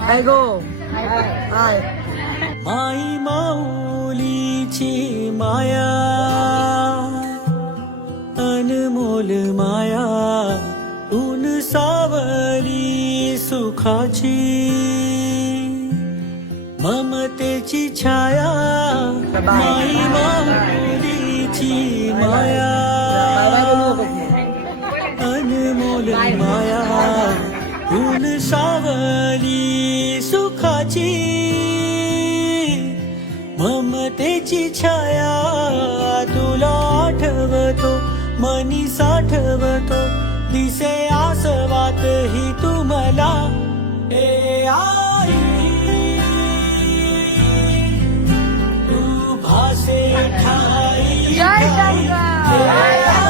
काय गो हाय. माई माऊलीची माया अनमोल माया ऊन सावली सुखाची ममतेची छाया माई माऊलीची माया अनमोल माया ऊन सावली सुखाची ममतेची छाया तुला आठवतो मनी साठवतो दिसे आसवात ही तुम्हाला ए आई तू भासे ठाई जय ठाई. शंकर. ए आई,